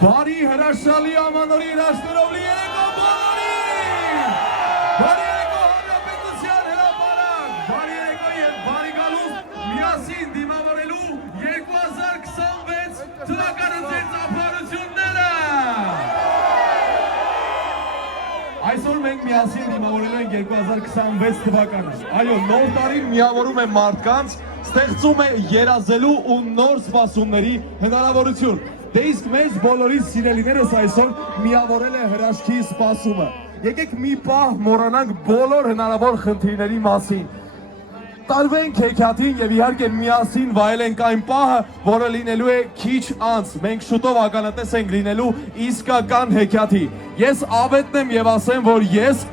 Բարի հրաշալի ամանորի հրաշներով լի երեկո բոլորին! Բարի երեկո հանրապետության հրապարակ! Բարի երեկո և բարի գալուս միասին դիմավորելու 2026 թվականը ձեր ծափարությունները! Այսօր մենք միասին դիմավորելու ենք 2026 թվականը։ Այո, նոր տարին միավորում է մարդկանց, ստեղծում է երազելու ու նոր սպասումների հնարավորություն։ Դե իսկ մեզ բոլորիս սիրելիներս այսօր միավորել է հրաշքի սպասումը։ Եկեք մի պահ մոռանանք բոլոր հնարավոր խնդիրների մասին։ Տարվենք հեքիաթին եւ իհարկե միասին վայելենք այն պահը, որը լինելու է քիչ անց։ Մենք շուտով ականատես ենք լինելու իսկական հեքիաթի։ Ես ավետն եմ եւ ասեմ, որ ես